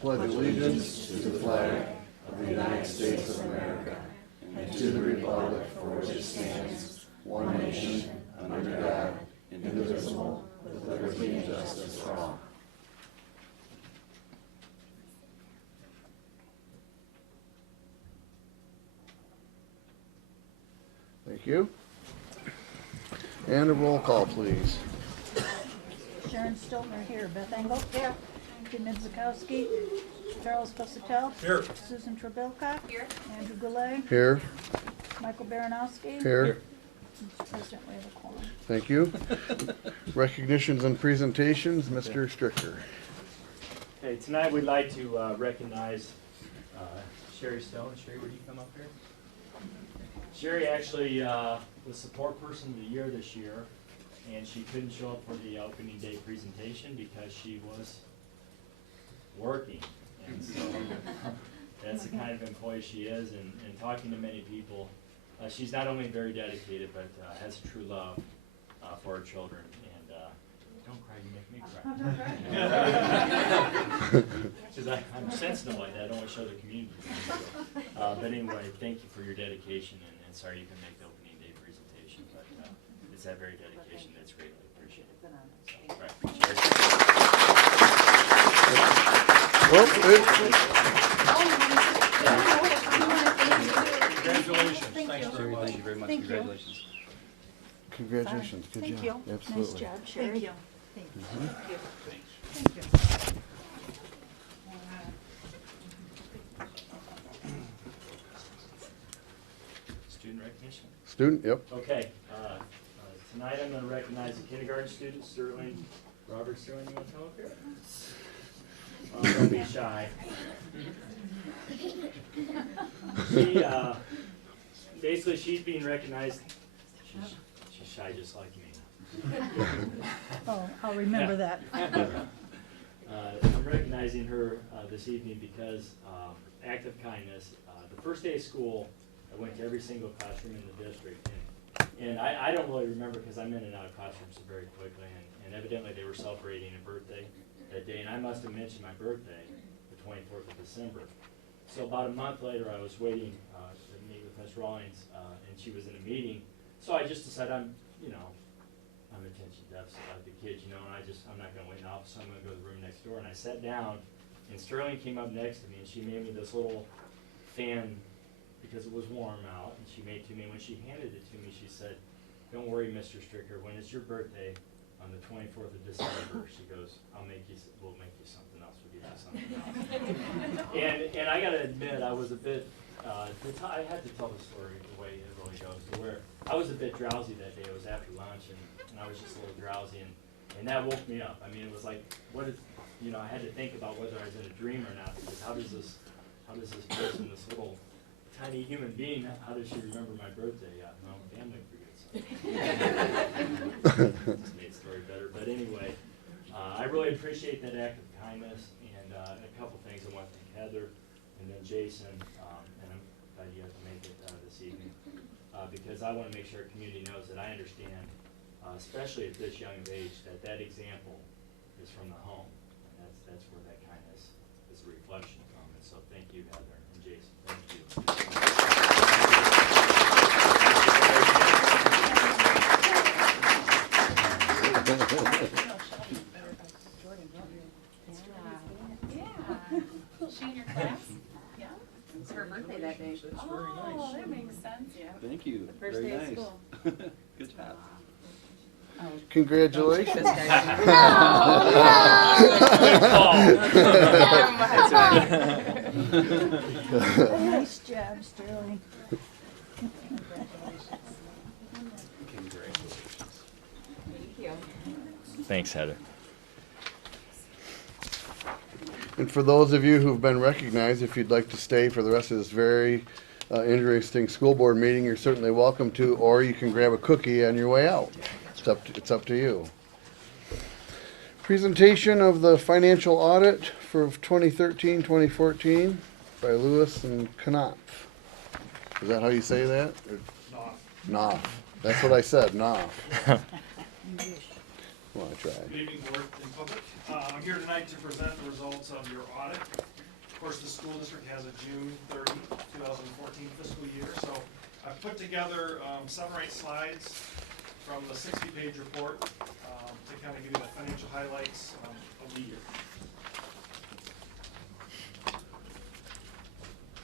pledge allegiance to the flag of the United States of America and to the republic for which it stands, one nation, under God, indivisible, with liberty and justice for all. Thank you. And a roll call, please. Sharon Stiltner here. Beth Engel. Here. Jim Midzikowski. Charles Fusatel. Here. Susan Trebilcock. Here. Andrew Goulet. Here. Michael Baranowski. Here. Mr. President, we have a quorum. Thank you. Recognitions and presentations, Mr. Stricker. Okay, tonight we'd like to recognize Sherry Stone. Sherry, would you come up here? Sherry actually was support person of the year this year, and she couldn't show up for the opening day presentation because she was working. And so that's the kind of employee she is, and talking to many people, she's not only very dedicated, but has a true love for her children. And don't cry, you make me cry. Because I'm sensitive like that. I don't want to show the community. But anyway, thank you for your dedication, and sorry you couldn't make the opening day presentation, but it's that very dedication that's greatly appreciated. So, right, Congratulations. Thanks very much. Thank you very much. Thank you. Congratulations. Congratulations. Good Thank job. you. Absolutely. Nice job, Sherry. Thank you. Thank you. Thank you. Thank you. student recognition. Student, yep. Okay, tonight I'm going to recognize the kindergarten student, Sterling. Robert Sterling, you want to come up here? Don't be shy. She, basically, she's being recognized. She's shy just like me. Oh, I'll remember Yeah. that. I'm recognizing her this evening because act of kindness. The first day of school, I went to every single classroom in the district, and I don't really remember because I'm in and out of classrooms very quickly, and evidently they were celebrating a birthday that day, and I must have mentioned my birthday, the 24th of December. So about a month later, I was waiting to meet with Ms. Rawlings, and she was in a meeting. So I just decided I'm attention deficit like the kids, and I'm not going to wait in the office. I'm going to go to the room next door, and I sat down, and Sterling came up next to me, and she made me this little fan because it was warm out, and she made it to me. When she handed it to me, she said, "Don't worry, Mr. Stricker, when it's your birthday on the 24th of December," she goes, we'll make you something else, we'll get you something else. and I gotta admit, I was a bit, I had to tell the story the way it really goes, to where I was a bit drowsy that day. It was after lunch, and I was just a little drowsy, and that woke me up. I mean, it was like, I had to think about whether I was in a dream or not, because how does this person, this little tiny human being, how does she remember my birthday? No, family forgets. Just made the story better. But anyway, I really appreciate that act of kindness, and a couple things I want to thank Heather and then Jason, and I'm glad you have to make it this evening, because I want to make sure our community knows that I understand, especially at this young of age, that example is from the home, and that's where that kindness is a reflection from. And so thank you, Heather and Jason. Thank you. She in your class? Yeah. It's her birthday that day. That's very nice. Oh, that makes sense. Yeah. Thank you. The first Very day of nice. school. Good job. Congratulations. Nice job, Sterling. Thank you. Thanks, Heather. And for those of you who've been recognized, if you'd like to stay for the rest of this very interesting school board meeting, you're certainly welcome to, or you can grab a cookie on your way out. It's up to you. Presentation of the financial audit for 2013-2014 by Lewis and Knopf. Is that how you say that? Knopf. That's what I said, Knopf. Want to try? Good evening, board and public. I'm here tonight to present the results of your audit course, the school district has a June 30, 2014 fiscal year, so I've put together 7 or 8 slides from the 60-page report to kind of give you the financial highlights of the year.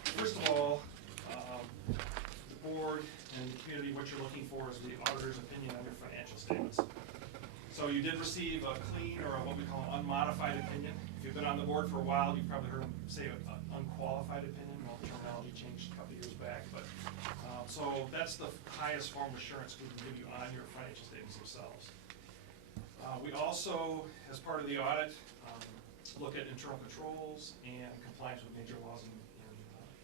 First of all, the board and the community, what you're looking for is the auditor's opinion on your financial statements. So you did receive a clean, or what we call an unmodified opinion. If you've been on the board for a while, you've probably heard them say an unqualified opinion. Well, the terminology changed a couple years back, but so that's the highest form of assurance we can give you on your financial statements themselves. We also, as part of the audit, look at internal controls and compliance with major laws and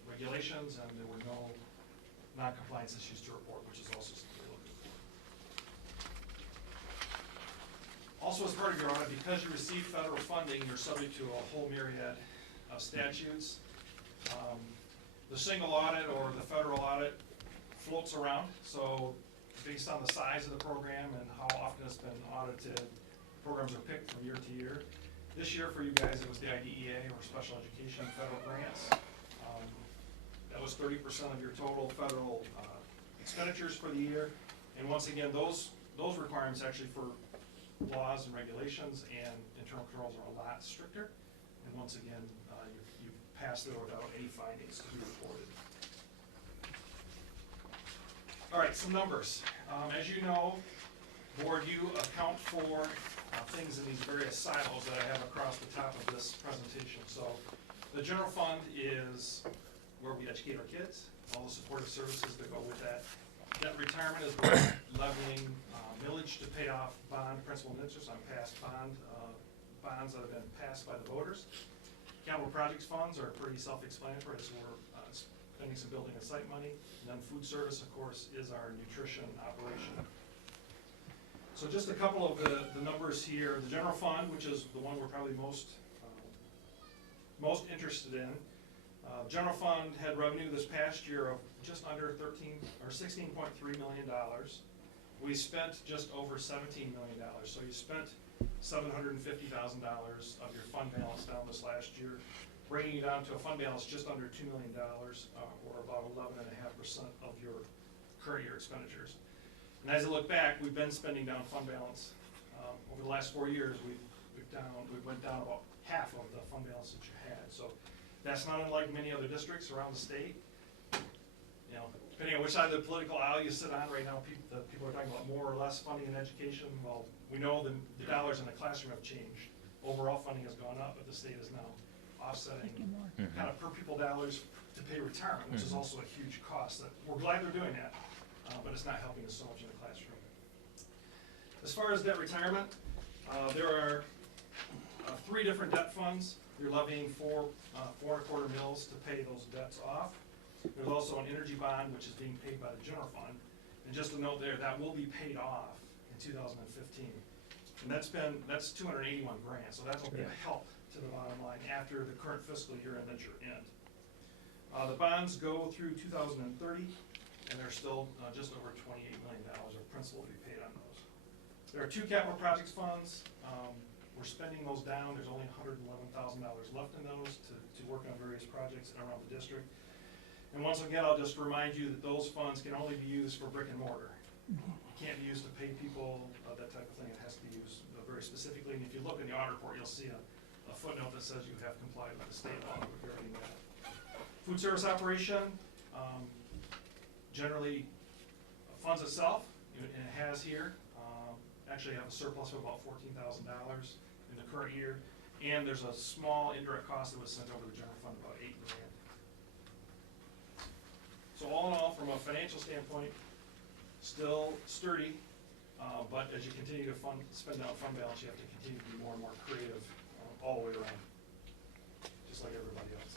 regulations, and there were no non-compliance issues to report, which is also something we're looking for. Also, as part of your audit, because you receive federal funding, you're subject to a whole myriad of statutes. The single audit or the federal audit floats around, so based on the size of the program and how often it's been audited, programs are picked from year to year. This year for you guys, it was the IDEA, or Special Education Federal Grants. That was 30% of your total federal expenditures for the year. And once again, those requirements actually for laws and regulations and internal controls are a lot stricter. And once again, you passed it without any findings to be reported. All right, some numbers. As you know, board, you account for things in these various silos that I have across the top of this presentation. So the general fund is where we educate our kids, all the supportive services that go with that. Debt retirement is where we're levying millage to pay off bond principal and interest on past bonds that have been passed by the voters. Capital projects funds are pretty self-explanatory, so we're spending some building and site money. And then food service, of course, is our nutrition operation. So just a couple of the numbers here. The general fund, which is the one we're probably most interested in. General fund had revenue this past year of just under $16.3 million. We spent just over $17 million. So you spent $750,000 of your fund balance down this last year, bringing you down to a fund balance just under $2 million, or about 11.5% of your current year expenditures. And as I look back, we've been spending down fund balance. Over the last 4 years, we went down about half of the fund balance that you had. So that's not unlike many other districts around the state. You know, depending on which side of the political aisle you sit on right now, people are talking about more or less funding in education. Well, we know the dollars in the classroom have changed. Overall funding has gone up, but the state is now offsetting kind of per pupil dollars to pay retirement, which is also a huge cost. That we're glad they're doing that, but it's not helping us so much in the classroom. As far as debt retirement, there are 3 different debt funds. You're levying 4.25 mils to pay those debts off. There's also an energy bond, which is being paid by the general fund. And just a note there, that will be paid off in 2015. And that's 281 grand, so that will be a help to the bottom line after the current fiscal year and that you're in. The bonds go through 2030, and there's still just over $28 million of principal to be paid on those. There are 2 capital projects funds. We're spending those down. There's only $111,000 left in those to work on various projects around the district. And once again, I'll just remind you that those funds can only be used for brick and mortar. It can't be used to pay people, that type of thing. It has to be used very specifically. And if you look in the audit report, you'll see a footnote that says you have complied with the state law regarding that. Food service operation generally funds itself, and it has here. Actually have a surplus of about $14,000 in the current year, and there's a small indirect cost that was sent over to the general fund, about $8 million. So all in all, from a financial standpoint, still sturdy, but as you continue to spend down fund balance, you have to continue to be more and more creative all the way around, just like everybody else.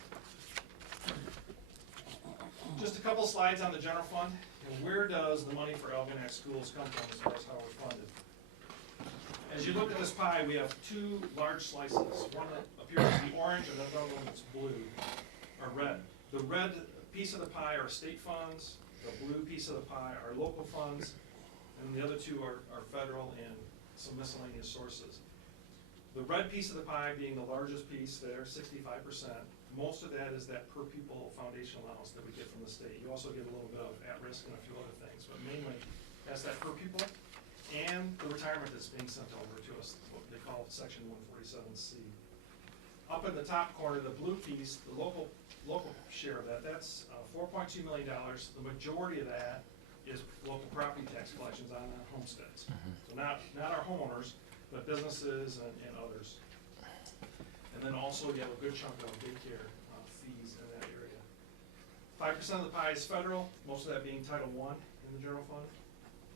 Just a couple slides on the general fund. And where does the money for Algonac schools come from as far as how we're funded? As you look at this pie, we have 2 large slices. One that appears to be orange and another one that's blue, or red. The red piece of the pie are state funds, the blue piece of the pie are local funds, and the other 2 are federal and some miscellaneous sources. The red piece of the pie being the largest piece there, 65%, most of that is that per pupil foundation allowance that we get from the state. You also get a little bit of at-risk and a few other things, but mainly that's that per pupil and the retirement that's being sent over to us, what they call section 147C. Up in the top corner, the blue piece, the local share of that, that's $4.2 million. The majority of that is local property tax collections on homesteads. So not our homeowners, but businesses and others. And then also you have a good chunk of daycare fees in that area. 5% of the pie is federal, most of that being Title I in the general fund.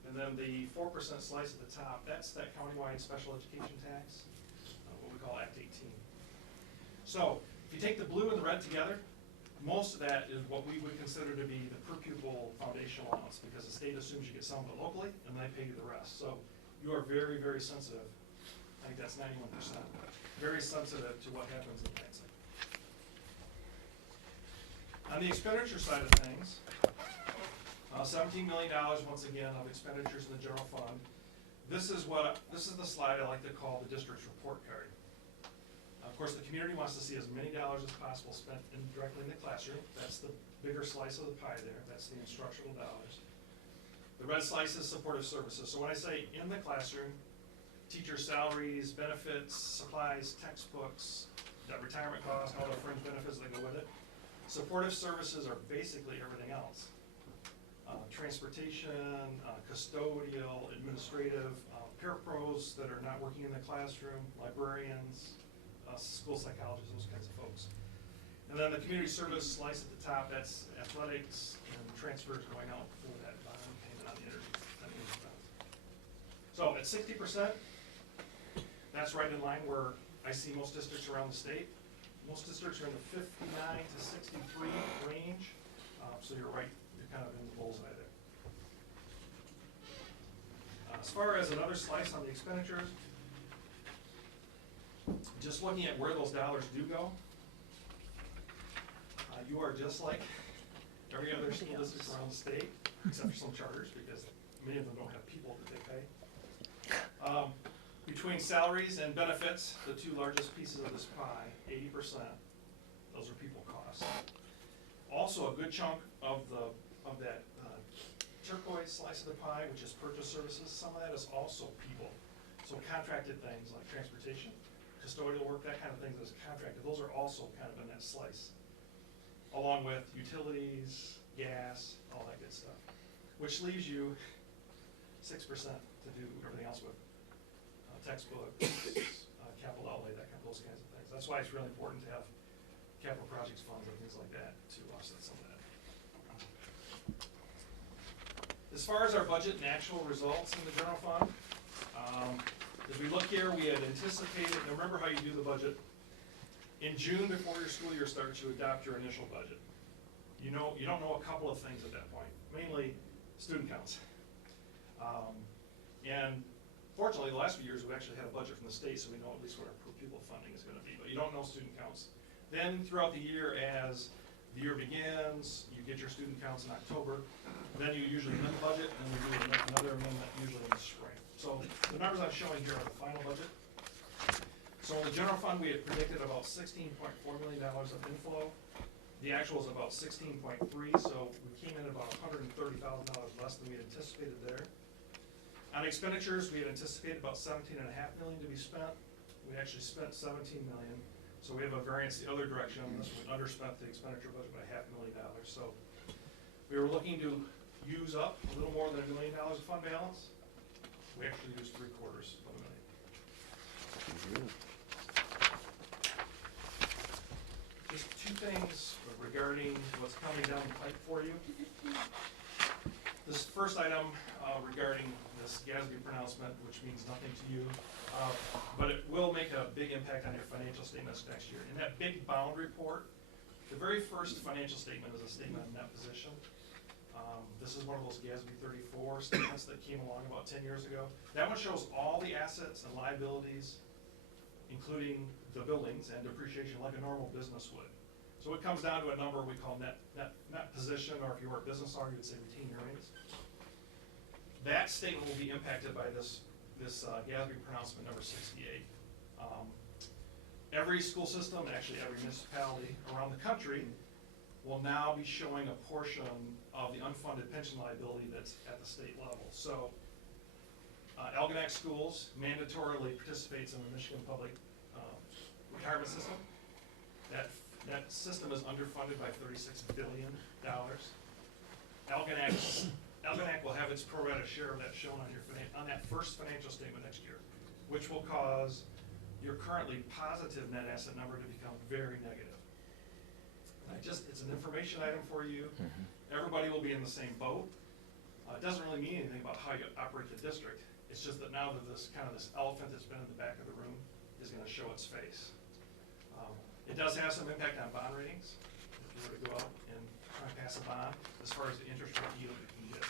And then the 4% slice at the top, that's that countywide special education tax, what we call Act 18. So if you take the blue and the red together, most of that is what we would consider to be the per pupil foundation allowance, because the state assumes you get some of it locally and they pay you the rest. So you are very, very sensitive. I think that's 91%. Very sensitive to what happens in Lansing. On the expenditure side of things, $17 million once again of expenditures in the general fund. This is the slide I like to call the district's report card. Of course, the community wants to see as many dollars as possible spent directly in the classroom. That's the bigger slice of the pie there. That's the instructional dollars. The red slice is supportive services. So when I say in the classroom, teacher salaries, benefits, supplies, textbooks, that retirement costs, all the fringe benefits that go with it. Supportive services are basically everything else. Transportation, custodial, administrative, parapros that are not working in the classroom, librarians, school psychologists, those kinds of folks. And then the community service slice at the top, that's athletics and transfers going out for that bond payment on the energy fund. So at 60%, that's right in line where I see most districts around the state. Most districts are in the 59 to 63 range, so you're right, you're kind of in the bullseye there. As far as another slice on the expenditures, just looking at where those dollars do go, you are just like every other school district around the state, except for some charters, because many of them don't have people that they pay. Between salaries and benefits, the two largest pieces of this pie, 80%, those are people costs. Also, a good chunk of that turquoise slice of the pie, which is purchase services, some of that is also people. So contracted things like transportation, custodial work, that kind of thing that's contracted, those are also kind of in that slice. Along with utilities, gas, all that good stuff. Which leaves you 6% to do everything else with. Textbook, capital outlay, those kinds of things. That's why it's really important to have capital projects funds and things like that to offset some of that. As far as our budget and actual results in the general fund, as we look here, we had anticipated, and remember how you do the budget. In June, before your school year starts, you adopt your initial budget. You don't know a couple of things at that point, mainly student counts. And fortunately, the last few years, we've actually had a budget from the state, so we know at least what our per pupil funding is going to be, but you don't know student counts. Then throughout the year, as the year begins, you get your student counts in October, then you usually amend the budget, and we do another amendment usually in the spring. So the numbers I'm showing here are the final budget. So in the general fund, we had predicted about $16.4 million of inflow. The actual is about 16.3, so we came in about $130,000 less than we had anticipated there. On expenditures, we had anticipated about $17.5 million to be spent. We actually spent $17 million, so we have a variance the other direction. We underspent the expenditure budget by $500,000. So we were looking to use up a little more than $1 million of fund balance. We actually used $750,000. Just two things regarding what's coming down the pipe for you. This first item regarding this GASB pronouncement, which means nothing to you, but it will make a big impact on your financial statements next year. In that big bound report, the very first financial statement is a statement of net position. This is one of those GASB 34 statements that came along about 10 years ago. That one shows all the assets and liabilities, including the buildings and depreciation, like a normal business would. So it comes down to a number we call net position, or if you were a business owner, you would say retained earnings. That statement will be impacted by this GASB pronouncement number 68. every school system, actually every municipality around the country, will now be showing a portion of the unfunded pension liability that's at the state level. So Algonac Schools mandatorily participates in the Michigan Public Retirement System. That system is underfunded by $36 billion. Algonac will have its pro rata share of that shown on that first financial statement next year, which will cause your currently positive net asset number to become very negative. It's an information item for you. Everybody will be in the same boat. It doesn't really mean anything about how you operate the district. It's just that now that this elephant that's been in the back of the room is going to show its face. It does have some impact on bond ratings. If you were to go out and try and pass a bond, as far as the interest rate yield you can get.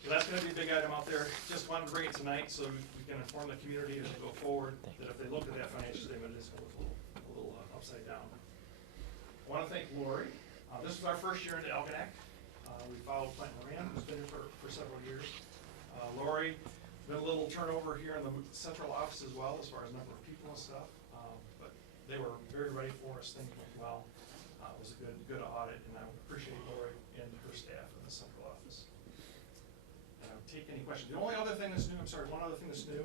So that's going to be a big item out there. Just wanted to bring it tonight so we can inform the community as they go forward that if they look at that financial statement, it's going to look a little upside down. I want to thank Lori. This is our first year into Algonac. We followed Clint Moran, who's been here for several years. Lori, been a little turnover here in the central office as well, as far as number of people and stuff. But they were very ready for us. Things went well. It was a good audit, and I appreciate Lori and her staff in the central office. And I'll take any questions. The only other thing that's new, one other thing that's new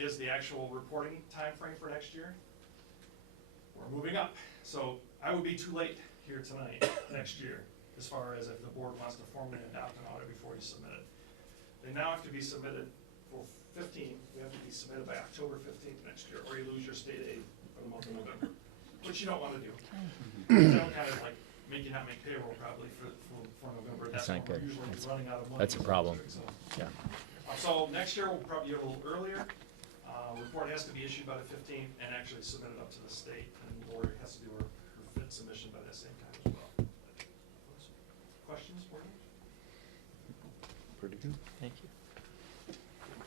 is the actual reporting time frame for next year. We're moving up. So I would be too late here tonight next year as far as if the board wants to formally adopt an audit before you submit it. They now have to be submitted for 15. We have to be submitted by October 15th next year, or you lose your state aid for the month of November, which you don't want to do. That'll kind of like make you not make payroll probably for November. That's not when good. we're usually running out of money. That's a problem. So, Yeah. so next year we'll probably get a little earlier. Report has to be issued by the 15th and actually submitted up to the state, and Lori has to do her fit submission by that same time as well. Questions for you? Pretty good. Thank you.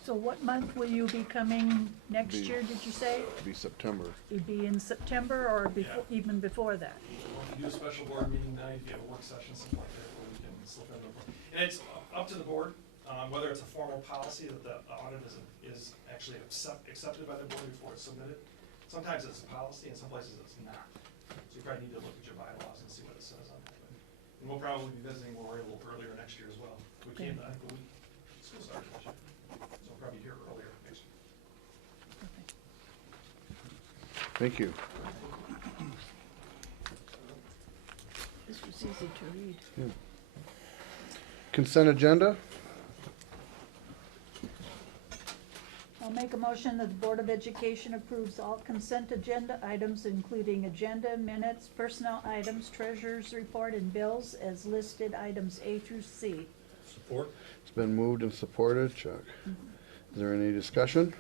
So what month will you be coming next year, did you say? It'll be September. You'd be in September or before, even before that? When we do a special board meeting night, if you have a work session, something like that, where we can slip in the board. And it's up to the board, whether it's a formal policy that the audit is actually accepted by the board before it's submitted. Sometimes it's a policy, and some places it's not. So you probably need to look at your bylaws and see what it says on that. And we'll probably be visiting Lori a little earlier next year as well. We came, I think, the week school started this year. So we'll probably be here earlier next year. Thank you. This was easy to read. Yeah. Consent agenda? I'll make a motion that the Board of Education approves all consent agenda items, including agenda, minutes, personnel items, treasurer's report, and bills as listed items A through C. Support. It's been moved and supported. Chuck. Is there any discussion?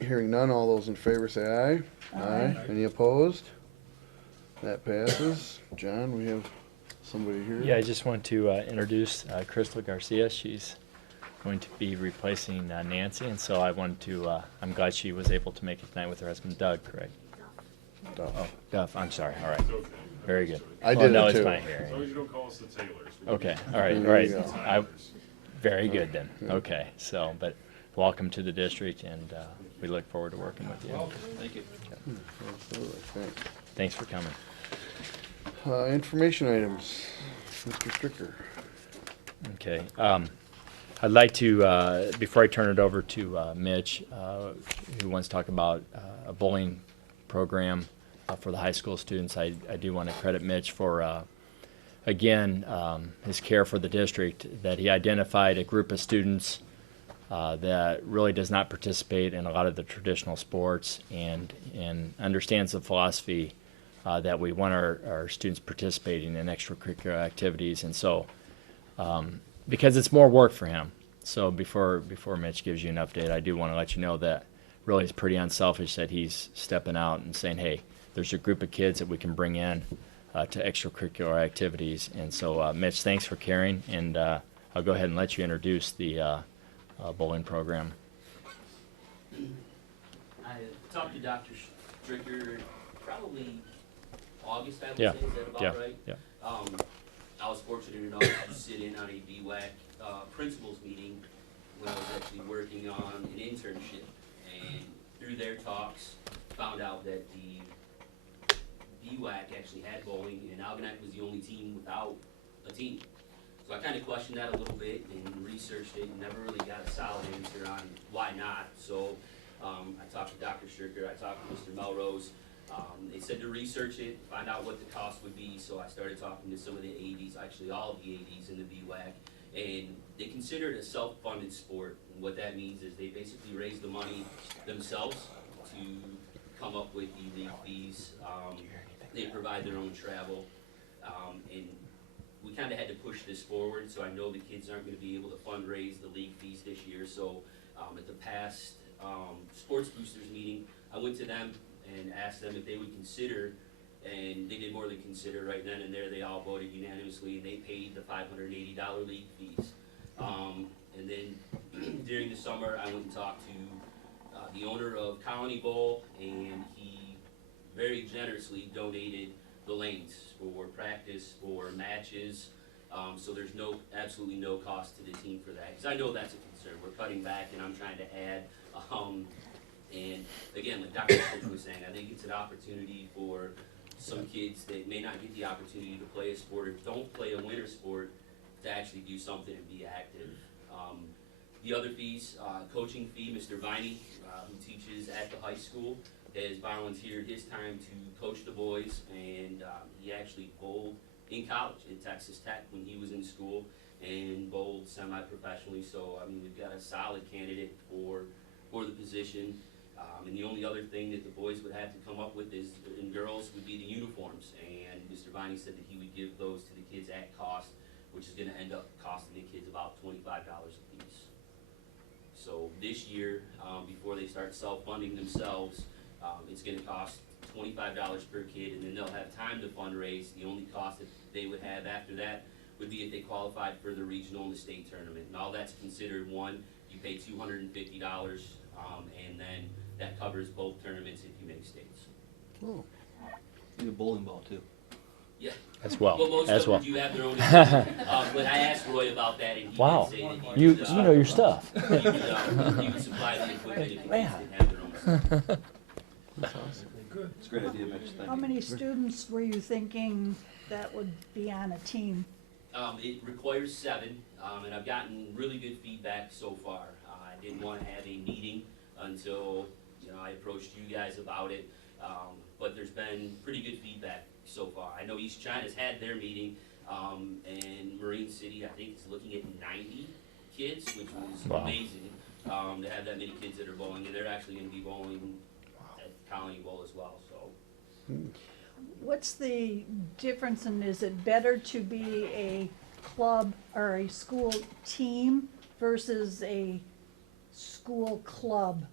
Hearing none, all those in favor say aye. Aye. Any opposed? That passes. John, we have somebody here. Yeah, I just want to introduce Crystal Garcia. She's going to be replacing Nancy, and so I wanted to, I'm glad she was able to make it tonight with her husband Doug, correct? Duff. Oh, Duff, I'm sorry, all right. It's okay. Very good. I Oh, did no, it it's too. fine As here. long as you don't call us the Taylors. we Okay, can- all right, all There right. you go. Very good then, okay. So, but welcome to the district, and we look forward to working with you. Thank you. Absolutely, thanks. Thanks for coming. Information items, Mr. Stricker. Okay, I'd like to, before I turn it over to Mitch, who wants to talk about a bowling program for the high school students, I do want to credit Mitch for, again, his care for the district, that he identified a group of students that really does not participate in a lot of the traditional sports and understands the philosophy that we want our students participating in extracurricular activities. And so, because it's more work for him. So before Mitch gives you an update, I do want to let you know that really it's pretty unselfish that he's stepping out and saying, hey, there's a group of kids that we can bring in to extracurricular activities. And so, Mitch, thanks for caring, and I'll go ahead and let you introduce the bowling program. I talked to Dr. Stricker probably August, I would Yeah, say, is that about yeah, right? yeah. I was fortunate enough to sit in on a BWAC principals meeting when I was actually working on an internship. And through their talks, found out that the BWAC actually had bowling, and Algonac was the only team without a team. So I kind of questioned that a little bit and researched it, and never really got a solid answer on why not. So I talked to Dr. Stricker, I talked to Mr. Melrose. They said to research it, find out what the cost would be, so I started talking to some of the ADs, actually all of the ADs in the BWAC, and they consider it a self-funded sport. And what that means is they basically raise the money themselves to come up with the league fees. They provide their own travel, and we kind of had to push this forward, so I know the kids aren't going to be able to fundraise the league fees this year. So at the past Sports Boosters meeting, I went to them and asked them if they would consider, and they did more than consider. Right then and there, they all voted unanimously, and they paid the $580 league fees. And then during the summer, I went and talked to the owner of Colony Bowl, and he very generously donated the lanes for practice, for matches. So there's absolutely no cost to the team for that, because I know that's a concern. We're cutting back, and I'm trying to add. And again, like Dr. Smith was saying, I think it's an opportunity for some kids that may not get the opportunity to play a sport or don't play a winter sport to actually do something and be active. The other fees, coaching fee, Mr. Viney, who teaches at the high school, has volunteered his time to coach the boys, and he actually bowled in college at Texas Tech when he was in school, and bowled semi-professionally. So I mean, we've got a solid candidate for the position. And the only other thing that the boys would have to come up with and girls would be the uniforms. And Mr. Viney said that he would give those to the kids at cost, which is going to end up costing the kids about $25 a piece. So this year, before they start self-funding themselves, it's going to cost $25 per kid, and then they'll have time to fundraise. The only cost that they would have after that would be if they qualified for the regional and the state tournament. And all that's considered one, you pay $250, and then that covers both tournaments if you make states. Oh. You a bowling ball too. Yeah. As well. Most As of them well. do have their own equipment. But I asked Roy about that, and he Wow. did say that You would, know your stuff. he would supply the equipment if the kids didn't have their own stuff. That's awesome. Good. It's a great idea, Mitch. Thank How you. many students were you thinking that would be on a team? It requires 7, and I've gotten really good feedback so far. I didn't want to have a meeting until I approached you guys about it, but there's been pretty good feedback so far. I know East China's had their meeting, and Marine City, I think, is looking at 90 kids, which was Wow. amazing to have that many kids that are bowling, and they're actually going to be bowling at Colony Bowl as well. So. What's the difference, and is it better to be a club or a school team versus a school club?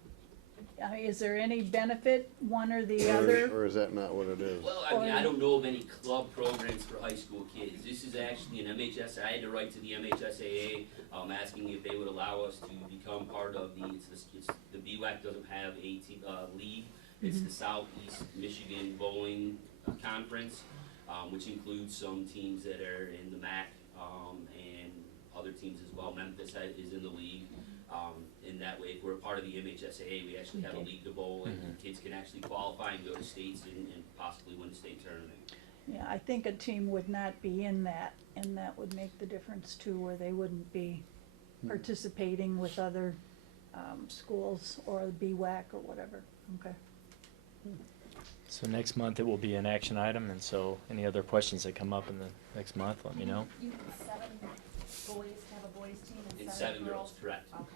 Is there any benefit, one or the other? Or is that not what it is? Well, I mean, I don't know of any club programs for high school kids. This is actually an MHS. I had to write to the MHSAA asking if they would allow us to become part of the BWAC doesn't have a league. It's the Southeast Michigan Bowling Conference, which includes some teams that are in the MAC and other teams as well. Memphis is in the league. In that way, if we're a part of the MHSAA, we actually have a league to bowl, and kids can actually qualify and go to states and possibly win a state tournament. Yeah, I think a team would not be in that, and that would make the difference too, where they wouldn't be participating with other schools or the BWAC or whatever. Okay. So next month it will be an action item, and so any other questions that come up in the next month, let me know. You have 7 boys to have a boys team And and 7 7 girls, correct. Okay.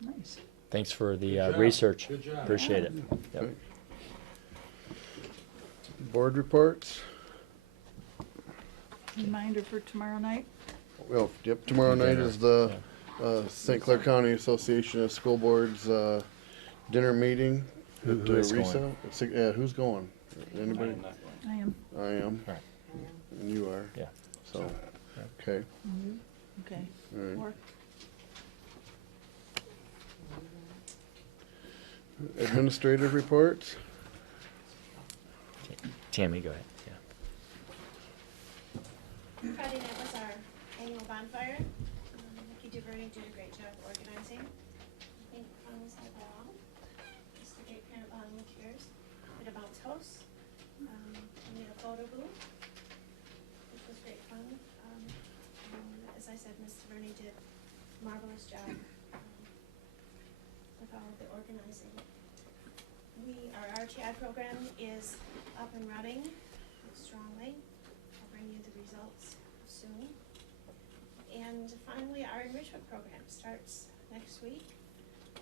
Nice. Thanks for the Good job. research. Good job. Appreciate it. Yep. Okay. Board reports? Reminder for tomorrow night? Well, yep, tomorrow night is the Yeah. St. Clair County Association of School Boards dinner meeting Who at is Risa. going? Yeah, who's going? Anybody? I'm not going. I am. I am. Right. And you are. Yeah. So, okay, Okay. all right. Or- Administrative reports? Tammy, go ahead. Yeah. Friday night was our annual bonfire. Nikki DuVernay did a great job organizing. I think Carlos had that all. Just a great at a bounce house. We made a photo booth, which was great fun. And as I said, Miss Verney did a marvelous job with all of the organizing. Our RTI program is up and running strongly. I'll bring you the results soon. And finally, our enrichment program starts next week.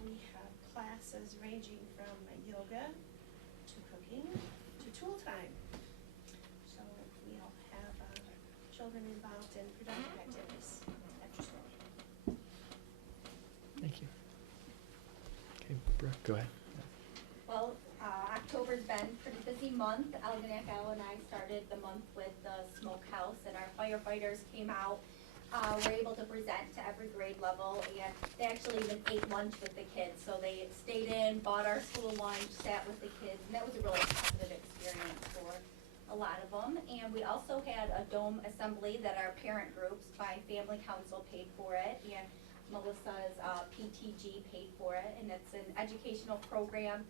We have classes ranging from yoga to cooking to tool time. So we'll have children involved in productive activities after school. Thank you. Okay, Brooke, go ahead. Well, October's been a pretty busy month. Algonac Al and I started the month with the smokehouse, and our firefighters came out. Were able to present to every grade level, and they actually even ate lunch with the kids. So they stayed in, bought our school lunch, sat with the kids, and that was a really positive experience for a lot of them. And we also had a dome assembly that our parent groups by Family Council paid for it, and Melissa's PTG paid for it, and it's an educational program.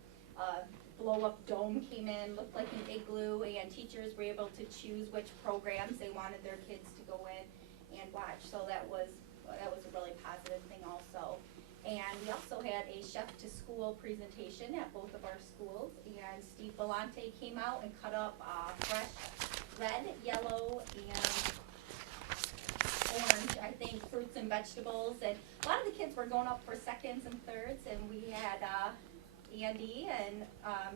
Blow-up dome came in, looked like an igloo, and teachers were able to choose which programs they wanted their kids to go in and watch. So that was a really positive thing also. And we also had a chef to school presentation at both of our schools, and Steve Belante came out and cut up fresh red, yellow, and orange, I think, fruits and vegetables. And a lot of the kids were going up for seconds and thirds, and we had Andy and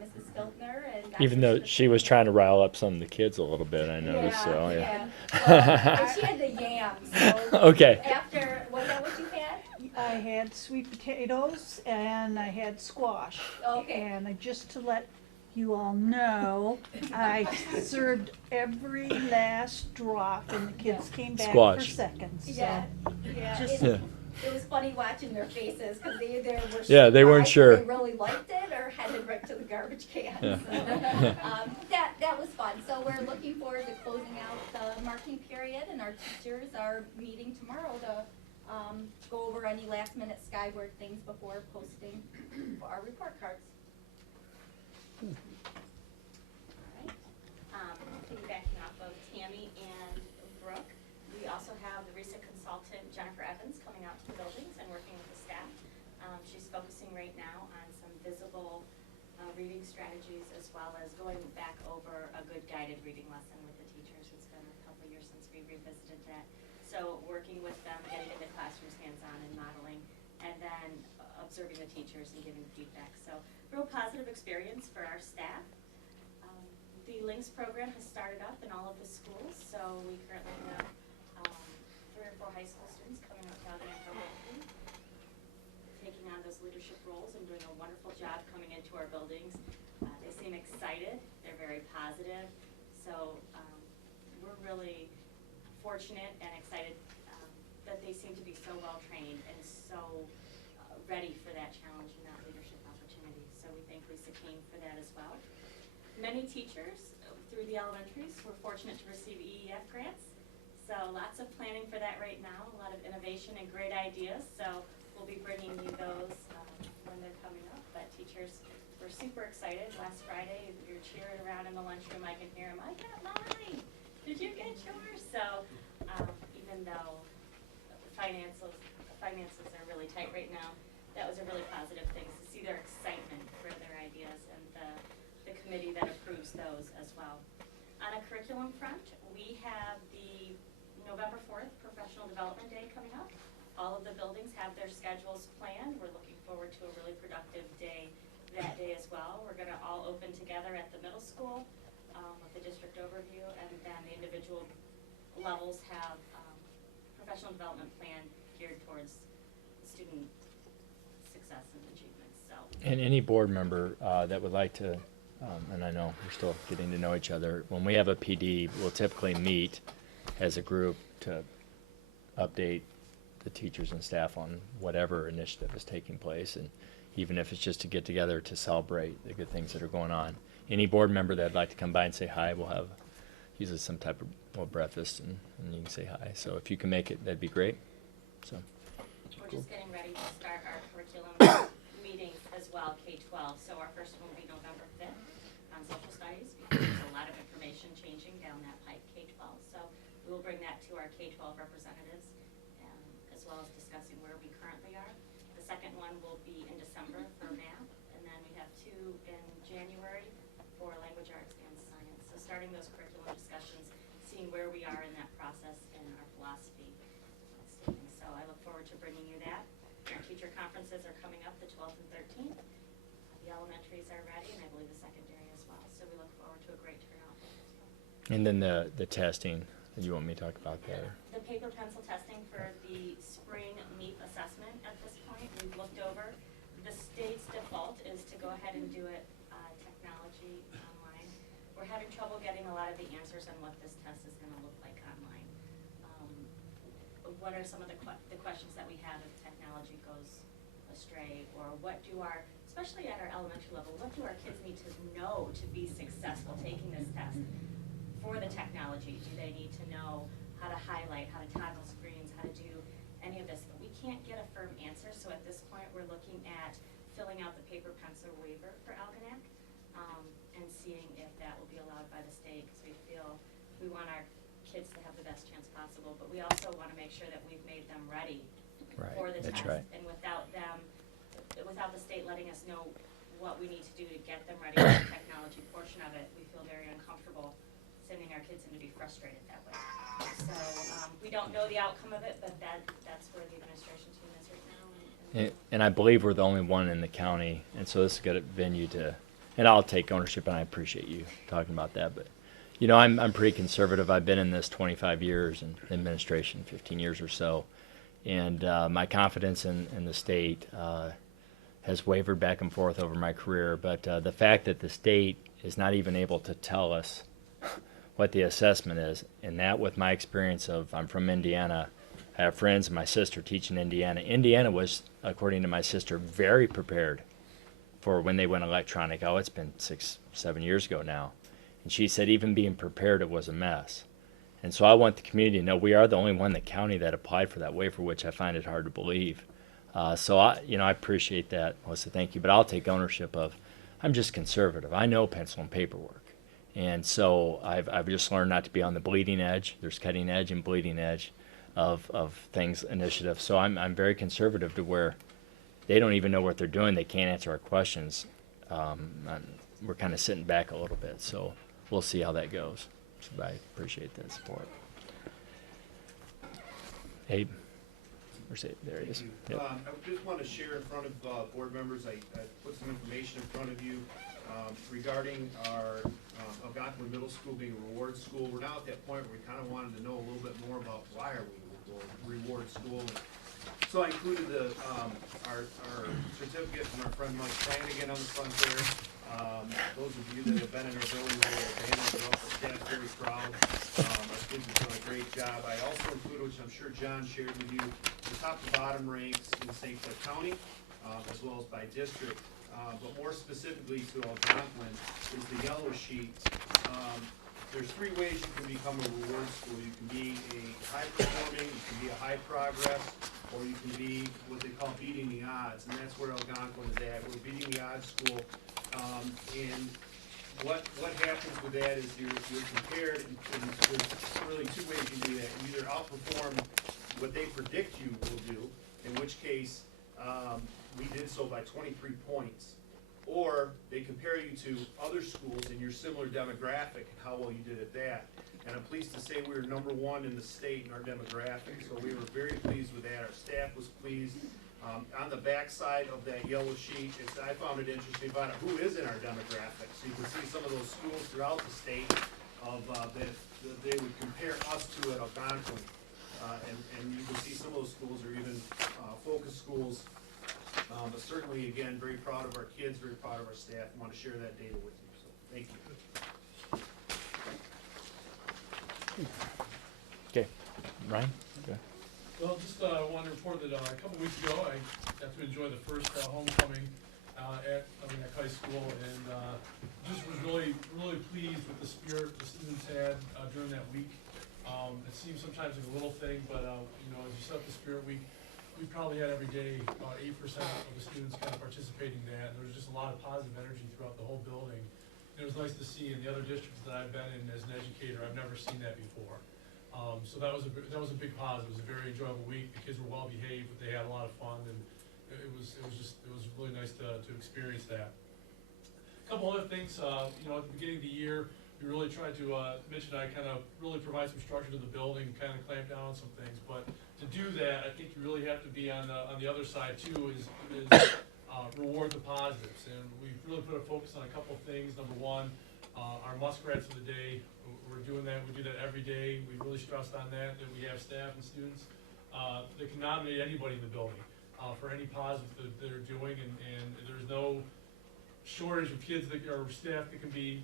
Mrs. Stiltner and Dr. Even though Smith. she was trying to rile up some of the kids a little bit, I noticed, so, yeah. Well, and she had the yams, so. Okay. After, was that what you had? I had sweet potatoes and I had squash. Okay. And just to let you all know, I served every last drop and the kids came back for Squash. seconds. So Yeah, yeah. just- Yeah. It was funny watching their faces, because they either were Yeah, they weren't surprised sure. They really liked it or headed right to the garbage can. Yeah. So, that was fun. So we're looking forward to closing out the marking period, and our teachers are meeting tomorrow to go over any last minute Skyward things before posting for our report cards. All right. Piggybacking off of Tammy and Brooke, we also have the recent consultant Jennifer Evans coming out to the buildings and working with the staff. She's focusing right now on some visible reading strategies, as well as going back over a good guided reading lesson with the teachers. It's been a couple years since we revisited that. So working with them, getting in the classrooms hands-on and modeling, and then observing the teachers and giving feedback. So real positive experience for our staff. The LINKS program has started up in all of the schools, so we currently have 3 or 4 high school students coming up to Algonac Elementary, taking on those leadership roles and doing a wonderful job coming into our buildings. They seem excited, they're very positive, so we're really fortunate and excited that they seem to be so well trained and so ready for that challenge and that leadership opportunity. So we thank Lisa King for that as well. Many teachers through the elementaries were fortunate to receive EEF grants. So lots of planning for that right now, a lot of innovation and great ideas. So we'll be bringing you those when they're coming up. But teachers were super excited. Last Friday, you're cheering around in the lunchroom. I can hear them, I got mine. Did you get yours? So even though the finances are really tight right now, that was a really positive thing to see their excitement for their ideas and the committee that approves those as well. On a curriculum front, we have the November 4th Professional Development Day coming up. All of the buildings have their schedules planned. We're looking forward to a really productive day that day as well. We're going to all open together at the middle school with the district overview, and then the individual levels have professional development plan geared towards student success and achievement. So. And any board member that would like to, and I know we're still getting to know each other, when we have a PD, we'll typically meet as a group to update the teachers and staff on whatever initiative is taking place, and even if it's just to get together to celebrate the good things that are going on. Any board member that'd like to come by and say hi, we'll have usually some type of breakfast, and you can say hi. So if you can make it, that'd be great. So. We're Cool. just getting ready to start our curriculum meetings as well, K-12. So our first one will be November 5th. on social studies, because there's a lot of information changing down that pipe K-12. So we will bring that to our K-12 representatives, as well as discussing where we currently are. The second one will be in December for math, and then we have 2 in January for language arts and science. So starting those curriculum discussions, seeing where we are in that process and our philosophy statement. So I look forward to bringing you that. Our teacher conferences are coming up the 12th and 13th. The elementaries are ready, and I believe the secondary as well. So we look forward to a great turnout there as well. And then the testing, you want me to talk about that? Or? The paper pencil testing for the spring MEAP assessment at this point, we've looked over. The state's default is to go ahead and do it technology online. We're having trouble getting a lot of the answers on what this test is going to look like online. What are some of the questions that we have if technology goes astray, or what do our, especially at our elementary level, what do our kids need to know to be successful taking this test for the technology? Do they need to know how to highlight, how to toggle screens, how to do any of this? But we can't get a firm answer, so at this point we're looking at filling out the paper pencil waiver for Algonac, and seeing if that will be allowed by the state, because we feel we want our kids to have the best chance possible, but we also want to make sure that we've made them ready for the test. Right. And without the state letting us know what we need to do to get them ready for the technology portion of it, we feel very uncomfortable sending our kids in to be frustrated that way. So we don't know the outcome of it, but that's where the administration team is right now. And I believe we're the only one in the county, and so this is a good venue to, and I'll take ownership, and I appreciate you talking about that, but you know, I'm pretty conservative. I've been in this 25 years, and administration 15 years or so, and my confidence in the state has wavered back and forth over my career. But the fact that the state is not even able to tell us what the assessment is, and that with my experience of, I'm from Indiana, I have friends and my sister teach in Indiana. Indiana was, according to my sister, very prepared for when they went electronic. Oh, it's been 6-7 years ago now. And she said even being prepared, it was a mess. And so I want the community to know we are the only one in the county that applied for that waiver, which I find it hard to believe. So I appreciate that, Melissa, thank you. But I'll take ownership of, I'm just conservative. I know pencil and paperwork. And so I've just learned not to be on the bleeding edge. There's cutting edge and bleeding edge of things, initiatives. So I'm very conservative to where they don't even know what they're doing. They can't answer our questions. We're kind of sitting back a little bit. So we'll see how that goes. So I appreciate that support. Abe, where's Abe? There he is. Yep. I just want to share in front of board members, I put some information in front of you regarding our Algonquin Middle School being a reward school. We're now at that point where we kind of wanted to know a little bit more about why are we a reward school. So I included our certificate from our friend Mike Flanagan on the front there. Those of you that have been in our building will have the staff very proud. Our kids have done a great job. I also included, which I'm sure John shared with you, the top to bottom ranks in St. Clair County, as well as by district. But more specifically to Algonquin is the yellow sheet. There's 3 ways you can become a reward school. You can be a high performing, you can be a high progress, or you can be what they call beating the odds, and that's where Algonquin is at. We're beating the odds school. And what happens with that is you're compared, and there's really 2 ways you can do that. You either outperform what they predict you will do, in which case we did so by 23 points, or they compare you to other schools in your similar demographic and how well you did at that. And I'm pleased to say we were #1 in the state in our demographic, so we were very pleased with that. Our staff was pleased. On the back side of that yellow sheet, I found it interesting about who is in our demographic. So you can see some of those schools throughout the state that they would compare us to at Algonquin. And you can see some of those schools are even focus schools. But certainly, again, very proud of our kids, very proud of our staff. I want to share that data with you. So thank you. Okay, Ryan? Okay. Well, just wanted to report that a couple weeks ago I got to enjoy the first homecoming at Algonac High School, and just was really pleased with the spirit the students had during that week. It seems sometimes like a little thing, but you know, as you set up the spirit week, we probably had every day about 8% of the students kind of participating in that. And there was just a lot of positive energy throughout the whole building. And it was nice to see in the other districts that I've been in as an educator, I've never seen that before. So that was a big positive. It was a very enjoyable week. The kids were well behaved, but they had a lot of fun, and it was really nice to experience that. A couple other things, at the beginning of the year, we really tried to, Mitch and I kind of really provide some structure to the building, kind of clamp down on some things. But to do that, I think you really have to be on the other side too, is reward the positives. And we've really put a focus on a couple of things. Number one, our muskrats of the day. We're doing that. We do that every day. We really stressed on that we have staff and students that can nominate anybody in the building for any positive that they're doing, and there's no shortage of kids that or staff that can be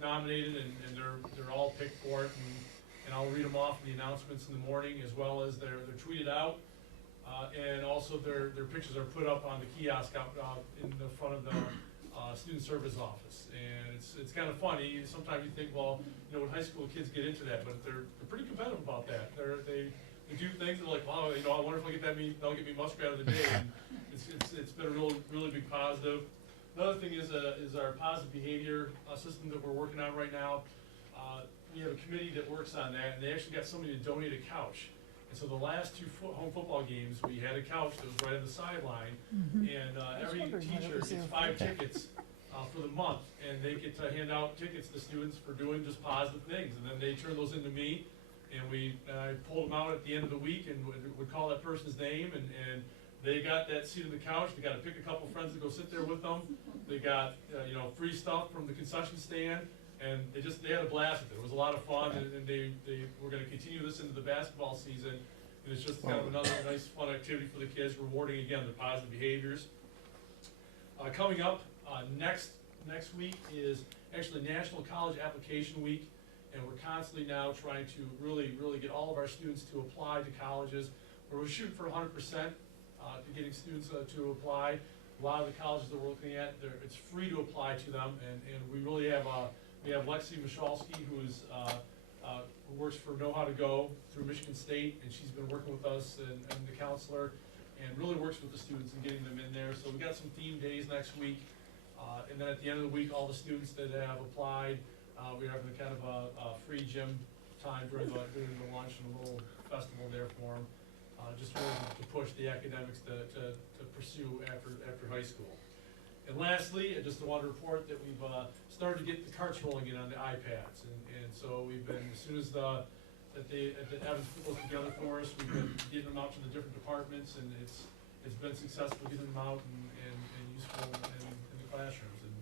nominated, and they're all picked for it, and I'll read them off in the announcements in the morning, as well as they're tweeted out, and also their pictures are put up on the kiosk out in the front of the student service office. And it's kind of funny. Sometimes you think, well, when high school kids get into that, but they're pretty competitive about that. They do things that are like, wow, I wonder if I get they'll get me muskrat of the day. And it's been a really big positive. Another thing is our positive behavior system that we're working on right now. We have a committee that works on that, and they actually got somebody to donate a couch. And so the last two home football games, we had a couch that was right on the sideline, and every teacher gets 5 tickets for the month, and they get to hand out tickets to students for doing just positive things, and then they turn those into me, and I pulled them out at the end of the week and would call that person's name, and they got that seat on the couch. They got to pick a couple friends to go sit there with them. They got free stuff from the concession stand, and they had a blast with it. It was a lot of fun, and they were going to continue this into the basketball season. And it's just kind of another nice fun activity for the kids, rewarding again their positive behaviors. Coming up next week is actually National College Application Week, and we're constantly now trying to really get all of our students to apply to colleges. We're shooting for 100% to getting students to apply. A lot of the colleges that we're looking at, it's free to apply to them, and we really have we have Lexi Michalski, who works for Know How to Go through Michigan State, and she's been working with us and the counselor, and really works with the students and getting them in there. So we got some theme days next week, and then at the end of the week, all the students that have applied, we're having kind of a free gym time during the lunch and a little festival there for them, just really to push the academics to pursue after high school. And lastly, I just want to report that we've started to get the carts rolling in on the iPads, and so we've been, as soon as Evans put those together for us, we've been getting them out to the different departments, and it's been successful getting them out and useful in the classrooms. And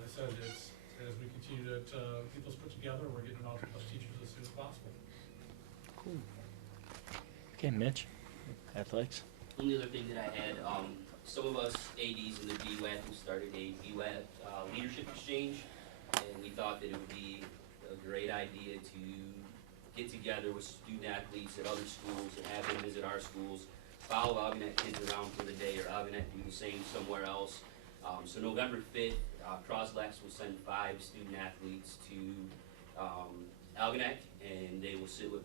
as I said, as we continue to get those put together, we're getting them out to those teachers as soon as possible. Cool. Okay, Mitch, athletics. Only other thing that I had, some of us ADs in the BWAC who started a BWAC leadership exchange, and we thought that it would be a great idea to get together with student athletes at other schools and have them visit our schools, follow Algonac kids around for the day, or Algonac do the same somewhere else. So November 5th, Croslex will send 5 student athletes to Algonac, and they will sit with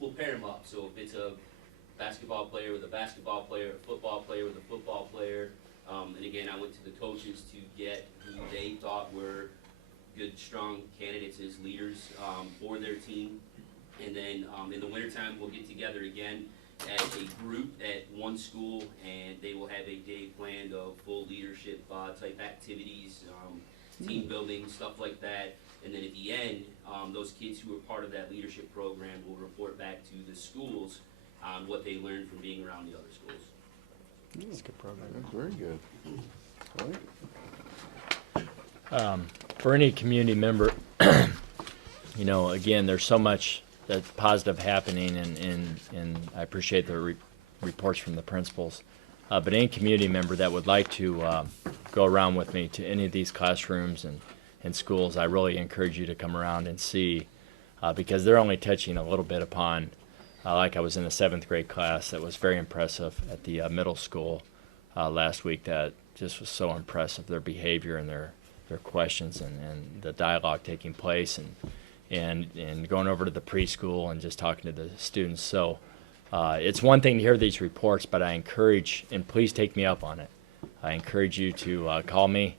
we'll pair them up. So if it's a basketball player with a basketball player, a football player with a football player, and again, I went to the coaches to get who they thought were good, strong candidates as leaders for their team. And then in the wintertime, we'll get together again as a group at one school, and they will have a day planned of full leadership type activities, team building, stuff like that. And then at the end, those kids who are part of that leadership program will report back to the schools on what they learned from being around the other schools. That's a good program. That's very good. I like it. For any community member, again, there's so much that's positive happening, and I appreciate the reports from the principals. But any community member that would like to go around with me to any of these classrooms and schools, I really encourage you to come around and see, because they're only touching a little bit upon, like I was in a 7th grade class that was very impressive at the middle school last week. That just was so impressive, their behavior and their questions and the dialogue taking place, and going over to the preschool and just talking to the students. So it's one thing to hear these reports, but I encourage, and please take me up on it, I encourage you to call me,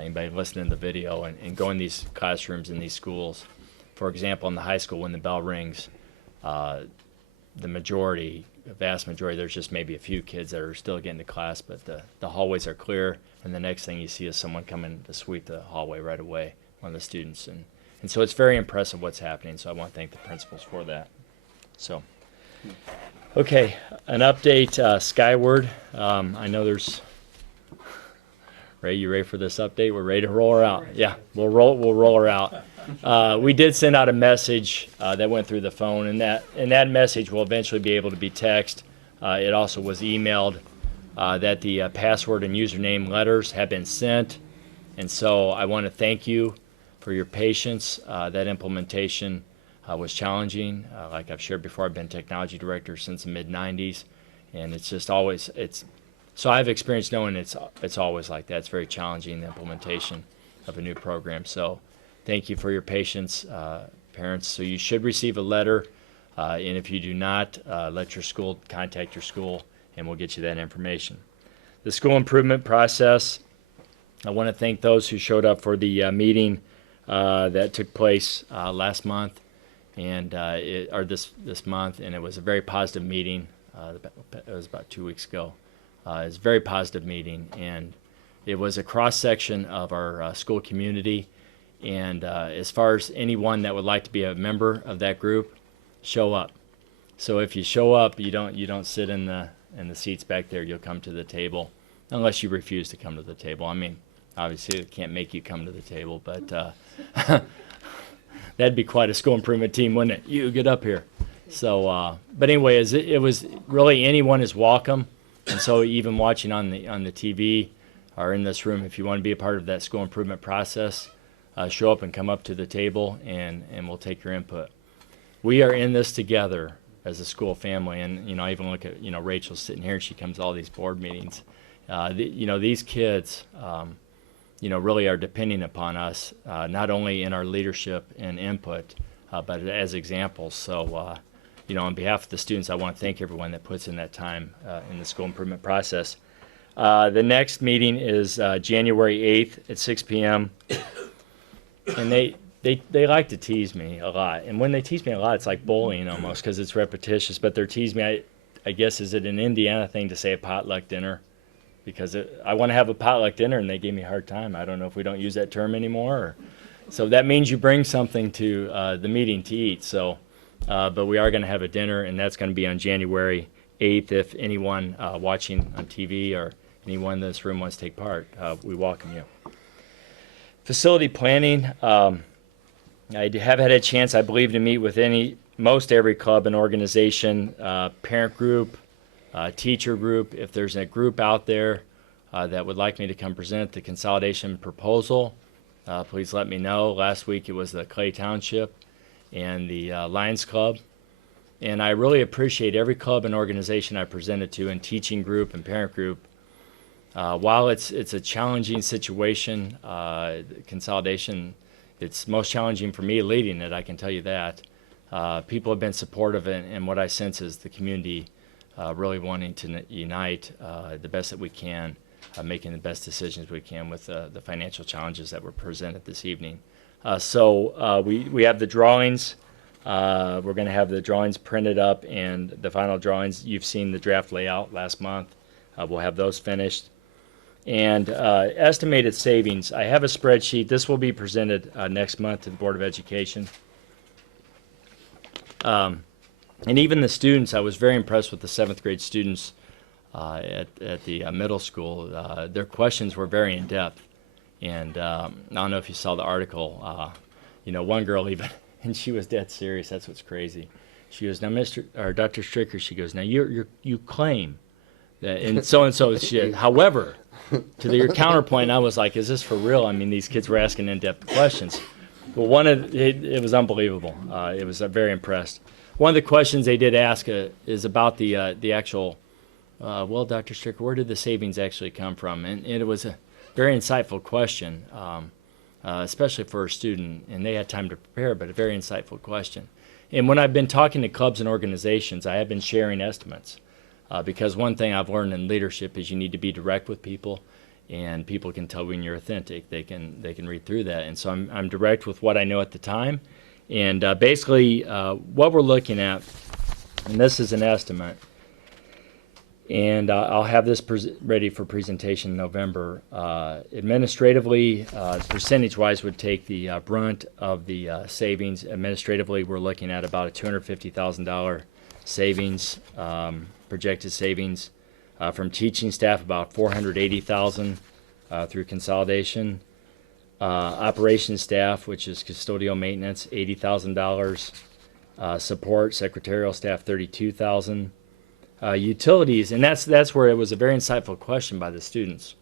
anybody listening to the video, and go in these classrooms in these schools. For example, in the high school, when the bell rings, the vast majority, there's just maybe a few kids that are still getting to class, but the hallways are clear, and the next thing you see is someone coming to sweep the hallway right away, one of the students. And so it's very impressive what's happening, so I want to thank the principals for that. So, okay, an update, Skyward. I know there's, Ray, you ready for this update? We're ready to roll her out. Yeah, we'll roll her out. We did send out a message that went through the phone, and that message will eventually be able to be text. It also was emailed that the password and username letters have been sent, and so I want to thank you for your patience. That implementation was challenging. Like I've shared before, I've been technology director since the mid-90s, and it's just always, so I've experienced knowing it's always like that. It's very challenging, the implementation of a new program. So thank you for your patience, parents. So you should receive a letter, and if you do not, let your school contact your school, and we'll get you that information. The school improvement process, I want to thank those who showed up for the meeting that took place last month, and or this month, and it was a very positive meeting. It was about 2 weeks ago. It was a very positive meeting, and it was a cross-section of our school community. And as far as anyone that would like to be a member of that group, show up. So if you show up, you don't sit in the seats back there. You'll come to the table, unless you refuse to come to the table. I mean, obviously, it can't make you come to the table, but that'd be quite a school improvement team, wouldn't it? You get up here. So, but anyway, it was really anyone is welcome. And so even watching on the TV or in this room, if you want to be a part of that school improvement process, show up and come up to the table, and we'll take your input. We are in this together as a school family, and I even look at Rachel's sitting here, and she comes to all these board meetings. These kids, really are depending upon us, not only in our leadership and input, but as examples. So, on behalf of the students, I want to thank everyone that puts in that time in the school improvement process. The next meeting is January 8th at 6 p.m. And they like to tease me a lot. And when they tease me a lot, it's like bullying almost, because it's repetitious. But they're teasing me. I guess, is it an Indiana thing to say a potluck dinner? Because I want to have a potluck dinner, and they gave me a hard time. I don't know if we don't use that term anymore. So that means you bring something to the meeting to eat. So, but we are going to have a dinner, and that's going to be on January 8th. If anyone watching on TV or anyone in this room wants to take part, we welcome you. Facility planning. I have had a chance, I believe, to meet with most every club and organization, parent group, teacher group. If there's a group out there that would like me to come present the consolidation proposal, please let me know. Last week it was the Clay Township and the Lions Club. And I really appreciate every club and organization I presented to, and teaching group and parent group. While it's a challenging situation, consolidation, it's most challenging for me leading it, I can tell you that. People have been supportive, and what I sense is the community really wanting to unite the best that we can, making the best decisions we can with the financial challenges that were presented this evening. So we have the drawings. We're going to have the drawings printed up, and the final drawings, you've seen the draft layout last month. We'll have those finished. And estimated savings, I have a spreadsheet. This will be presented next month to the Board of Education. And even the students, I was very impressed with the 7th grade students at the middle school. Their questions were very in-depth. And I don't know if you saw the article. One girl even, and she was dead serious. That's what's crazy. She goes, now, Dr. Stricker, she goes, now you claim that, and so shit. However, to your counterpoint, I was like, is this for real? I mean, these kids were asking in-depth questions. Well, it was unbelievable. It was very impressed. One of the questions they did ask is about the actual, well, Dr. Stricker, where did the savings actually come from? And it was a very insightful question, especially for a student, and they had time to prepare, but a very insightful question. And when I've been talking to clubs and organizations, I have been sharing estimates. Because one thing I've learned in leadership is you need to be direct with people, and people can tell when you're authentic. They can read through that, and so I'm direct with what I know at the time, and basically what we're looking at, and this is an estimate, and I'll have this ready for presentation in November. Administratively, percentage-wise, would take the brunt of the savings. Administratively, we're looking at about a $250,000 savings, projected savings. From teaching staff, about $480,000 through consolidation. Operations staff, which is custodial maintenance, $80,000. Support, secretarial staff, $32,000. Utilities, and that's where it was a very insightful question by the students,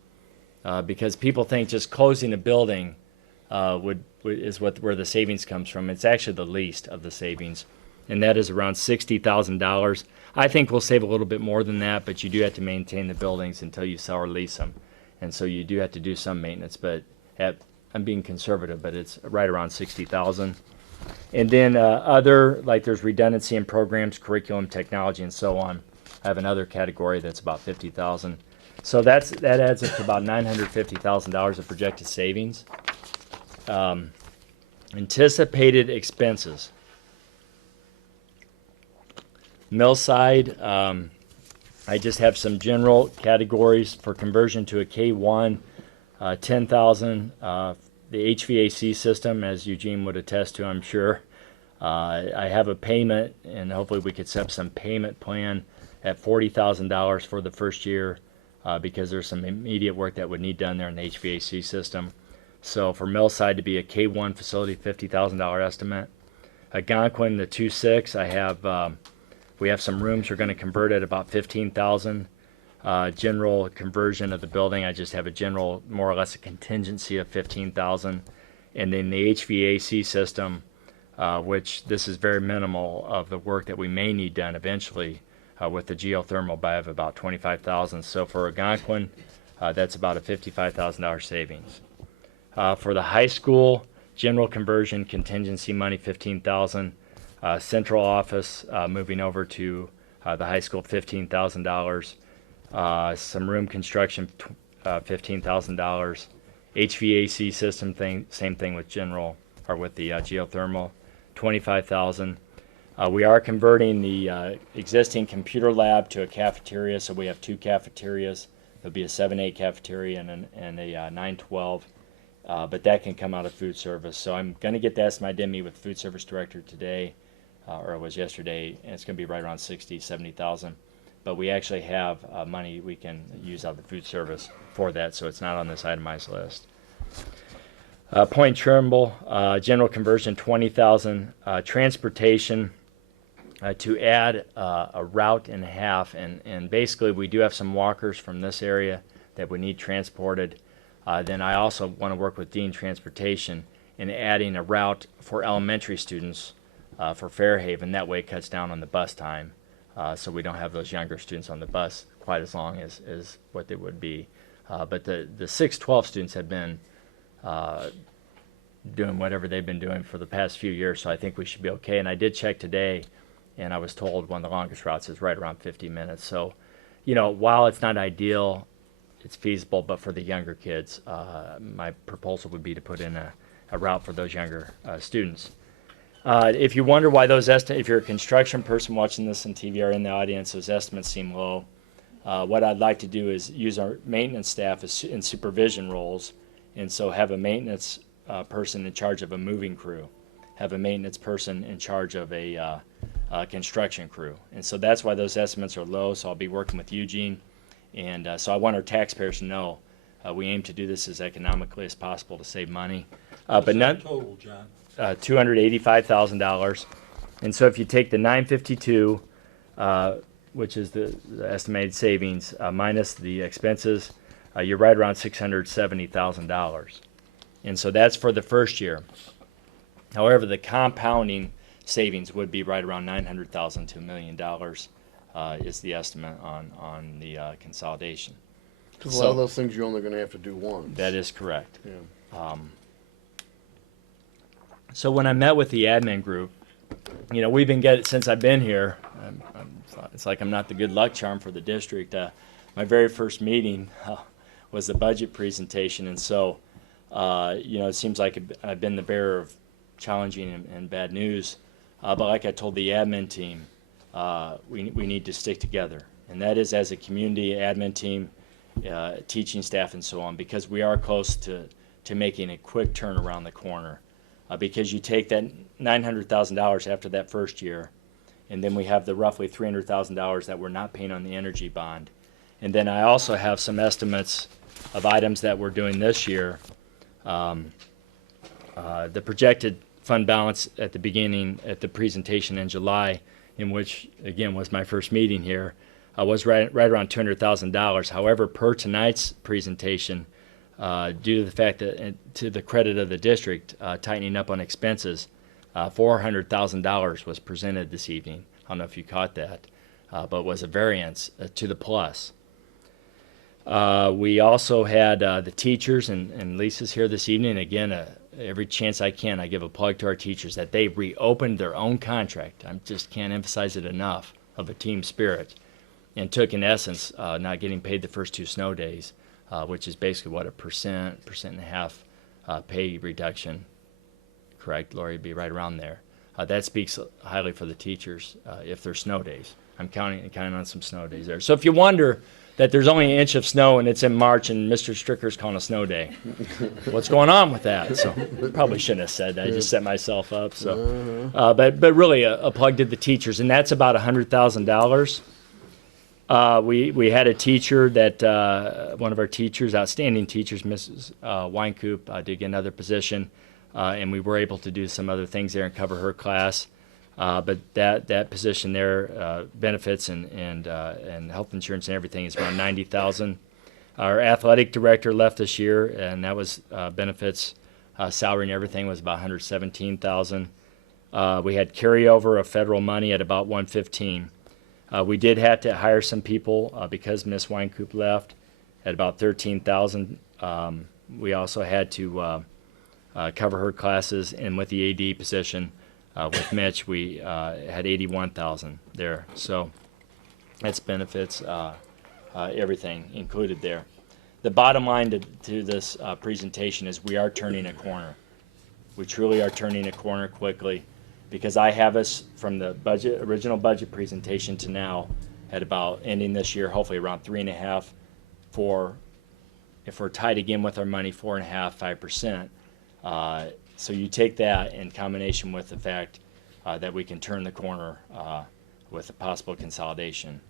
because people think just closing a building is where the savings comes from. It's actually the least of the savings, and that is around $60,000. I think we'll save a little bit more than that, but you do have to maintain the buildings until you sell or lease them, and so you do have to do some maintenance. But I'm being conservative, but it's right around $60,000. And then other, like there's redundancy in programs, curriculum, technology, and so on. I have another category that's about $50,000. So that adds up to about $950,000 of projected savings. Anticipated expenses. Mill side, I just have some general categories for conversion to a K1, $10,000. The HVAC system, as Eugene would attest to, I'm sure. I have a payment, and hopefully we could set up some payment plan at $40,000 for the first year, because there's some immediate work that would need done there in the HVAC system. So for mill side to be a K1 facility, $50,000 estimate. Algonquin, the 2.6, I have. We have some rooms we're going to convert at about $15,000. General conversion of the building, I just have a general, more or less a contingency of $15,000. And then the HVAC system, which this is very minimal of the work that we may need done eventually with the geothermal, but I have about $25,000. So for Algonquin, that's about a $55,000 savings. For the high school, general conversion, contingency money, $15,000. Central office, moving over to the high school, $15,000. Some room construction, $15,000. HVAC system thing, same thing with general, or with the geothermal, $25,000. We are converting the existing computer lab to a cafeteria, so we have two cafeterias. There'll be a 7-8 cafeteria and a 9-12, but that can come out of food service. So I'm going to get the estimate. I did meet with the food service director today, or it was yesterday, and it's going to be right around $60,000-$70,000. But we actually have money we can use out of the food service for that, so it's not on this itemized list. Point Trimble, general conversion, $20,000. Transportation, to add a route and a half, and basically we do have some walkers from this area that would need transported. Then I also want to work with Dean Transportation in adding a route for elementary students for Fairhaven. That way it cuts down on the bus time, so we don't have those younger students on the bus quite as long as what they would be. But the 6-12 students have been doing whatever they've been doing for the past few years, so I think we should be okay. And I did check today, and I was told one of the longest routes is right around 50 minutes. So, you know, while it's not ideal, it's feasible, but for the younger kids, my proposal would be to put in a route for those younger students. If you wonder why those estimates, if you're a construction person watching this on TV or in the audience, those estimates seem low, what I'd like to do is use our maintenance staff in supervision roles, and so have a maintenance person in charge of a moving crew, have a maintenance person in charge of a construction crew. And so that's why those estimates are low, so I'll be working with Eugene. And so I want our taxpayers to know we aim to do this as economically as possible to save money. But not total, John? $285,000. And so if you take the $952, which is the estimated savings, minus the expenses, you're right around $670,000. And so that's for the first year. However, the compounding savings would be right around $900,000 to $1 million is the estimate on the consolidation. Because a lot of those things you're only going to have to do once. That is correct. Yeah. So when I met with the admin group, you know, we've been getting, since I've been here, it's like I'm not the good luck charm for the district. My very first meeting, was the budget presentation. And so, it seems like I've been the bearer of challenging and bad news. But like I told the admin team, we need to stick together. And that is as a community admin team, teaching staff and so on, because we are close to making a quick turn around the corner. Because you take that $900,000 after that first year, and then we have the roughly $300,000 that we're not paying on the energy bond. And then I also have some estimates of items that we're doing this year. The projected fund balance at the beginning, at the presentation in July, in which, again, was my first meeting here, was right around $200,000. However, per tonight's presentation, due to the fact that, to the credit of the district, tightening up on expenses, $400,000 was presented this evening. I don't know if you caught that, but was a variance to the plus. We also had the teachers, and Lisa's here this evening. Again, every chance I can, I give a plug to our teachers that they reopened their own contract. I just can't emphasize it enough, of a team spirit, and took, in essence, not getting paid the first 2 snow days, which is basically what, 1.5% pay reduction. Correct, Lori? Be right around there. That speaks highly for the teachers if there's snow days. I'm counting on some snow days there. So if you wonder that there's only an inch of snow and it's in March and Mr. Stricker's calling a snow day, what's going on with that? So probably shouldn't have said that. I just set myself up. So, but really a plug to the teachers, and that's about $100,000. We had a teacher that one of our teachers, outstanding teachers, Mrs. Weinkoop, did get another position. And we were able to do some other things there and cover her class. But that position there, benefits and health insurance and everything, is around $90,000. Our athletic director left this year, and that was benefits, salary and everything was about $117,000. We had carryover of federal money at about $115,000. We did have to hire some people because Miss Weinkoop left at about $13,000. We also had to cover her classes, and with the AD position with Mitch, we had $81,000 there. So that's benefits, everything included there. The bottom line to this presentation is we are turning a corner. We truly are turning a corner quickly, because I have us from the original budget presentation to now at about ending this year, hopefully around 3.5%, 4%. If we're tight again with our money, 4.5%, 5%. So you take that in combination with the fact that we can turn the corner with a possible consolidation.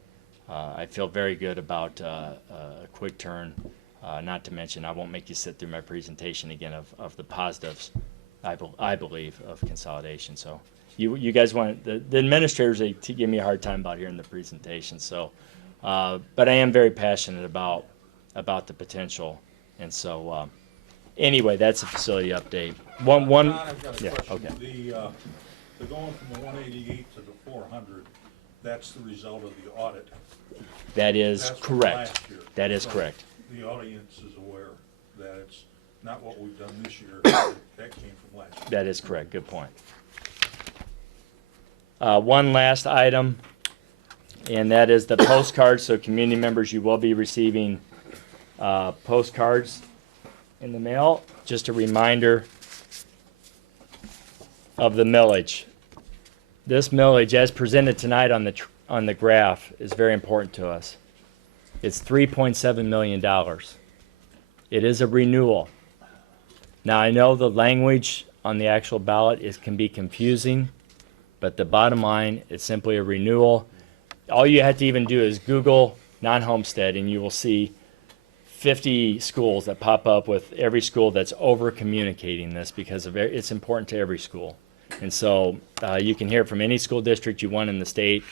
I feel very good about a quick turn, not to mention I won't make you sit through my presentation again of the positives, I believe, of consolidation. So you guys want, the administrators, they give me a hard time about hearing the presentation. So, but I am very passionate about the potential. And so, anyway, that's a facility update. John, I've got a yeah, question. okay. The going from the 188 to the 400, that's the result of the audit. That is That's from correct. last year. That is So correct. The audience is aware that it's not what we've done this year. That came from last year. That is correct. Good point. One last item, and that is the postcards. So community members, you will be receiving postcards in the mail. Just a reminder of the millage. This millage, as presented tonight on the graph, is very important to us. It's $3.7 million. It is a renewal. Now, I know the language on the actual ballot can be confusing, but the bottom line is simply a renewal. All you have to even do is Google non-homestead, and you will see 50 schools that pop up with every school that's over communicating this, because it's important to every school. And so you can hear from any school district you want in the state,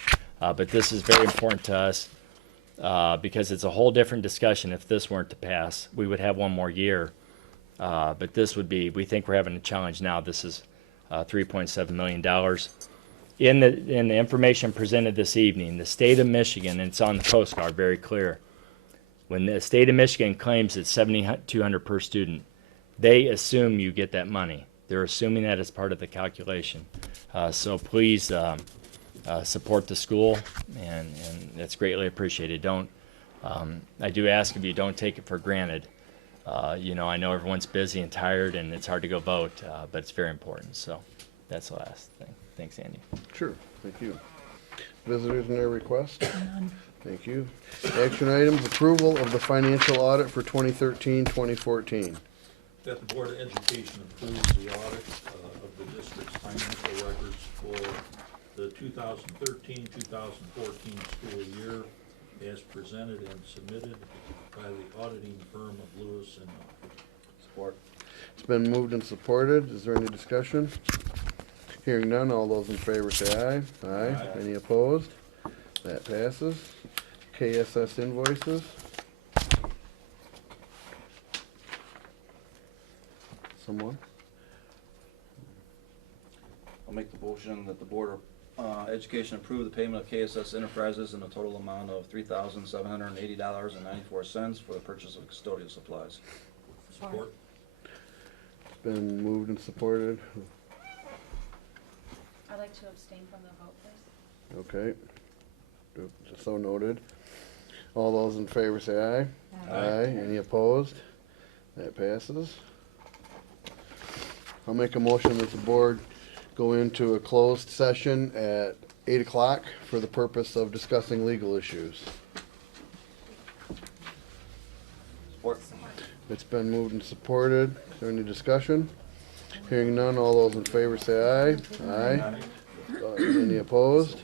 but this is very important to us because it's a whole different discussion. If this weren't to pass, we would have one more year, but this would be, we think we're having a challenge now. This is $3.7 million. In the information presented this evening, the state of Michigan, and it's on the postcard very clear, when the state of Michigan claims it's $7,200 per student, they assume you get that money. They're assuming that as part of the calculation. So please support the school, and that's greatly appreciated. Don't I do ask if you don't take it for granted. You know, I know everyone's busy and tired and it's hard to go vote, but it's very important. So that's the last thing. Thanks, Andy. Sure, thank you. Visitors and their request? None. Thank you. Action items, approval of the financial audit for 2013-2014. That the Board of Education approves the audit of the district's financial records for the 2013-2014 school year as presented and submitted by the auditing firm of Lewis and Miller. Support. It's been moved and supported. Is there any discussion? Hearing none, all those in favor say aye. Aye. Aye. Any opposed? That passes. KSS invoices. Someone? I'll make the motion that the Board of Education approve the payment of KSS Enterprises in a total amount of $3,780.94 for the purchase of custodial supplies. Support. It's been moved and supported. I'd like to abstain from the vote, please. Okay. So noted. All those in favor say aye. Aye. Any opposed? That passes. I'll make a motion that the board go into a closed session at 8 o'clock for the purpose of discussing legal issues. Support. It's been moved and supported. Is there any discussion? Hearing none, all those in favor say aye. Aye. Any opposed?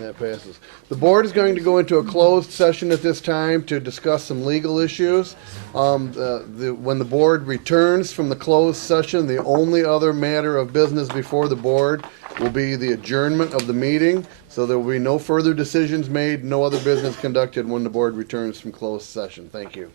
That passes. The board is going to go into a closed session at this time to discuss some legal issues. When the board returns from the closed session, the only other matter of business before the board will be the adjournment of the meeting. So there will be no further decisions made, no other business conducted when the board returns from closed session. Thank you.